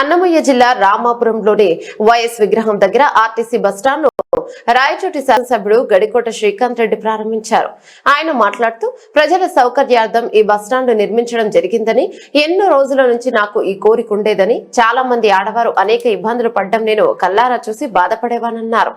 అన్నమయ్య జిల్లా రామాపురంలోని వైఎస్ విగ్రహం దగ్గర ఆర్టీసీ బస్టాండ్ ను రాయచోటి శాసనసభ్యుడు గడికోట శ్రీకాంత్ రెడ్డి ప్రారంభించారు. ఆయన మాట్లాడుతూ ప్రజల సౌకర్యార్థం ఈ బస్టాండ్ నిర్మించడం జరిగిందని, ఎన్నో రోజుల నుంచి నాకు ఈ కోరిక ఉండేదని, చాలా మంది ఆడవారు అనేక ఇబ్బందులు పడ్డం నేను కల్లారా చూసి బాధపడేవానన్నారు.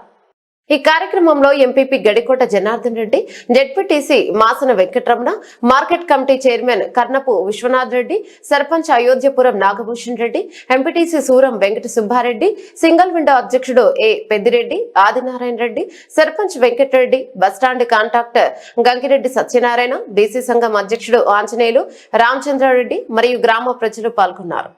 ఈ కార్యక్రమంలో MPP Gadikota Janardhan Reddy, ZPTC Masana Venkataramana, market committee chairman Karnapu Viswanath Reddy, sarpanch Ayodhyapuram Nagabhushan Reddy, MPTC Suram Venkata Subbareddy, single window అధ్యక్షుడు A Peddireddy, Adinarayana Reddy, sarpanch Venkatareddy, bus stand contractor Gangireddy Satyanarayana, BC సంఘం అధ్యక్షుడు ఆంజనేయులు, రామచంద్రారెడ్డి మరియు గ్రామ ప్రజలు పాల్గొన్నారు.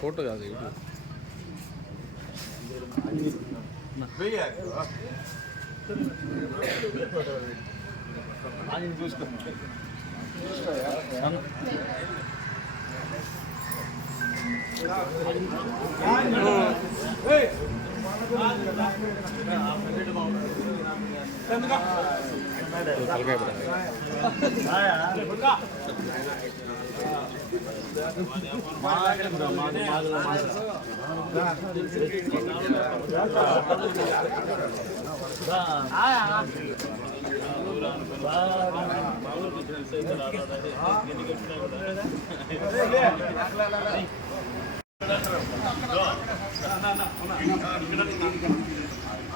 ఫోటో కాదు చూసుకో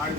ఆడ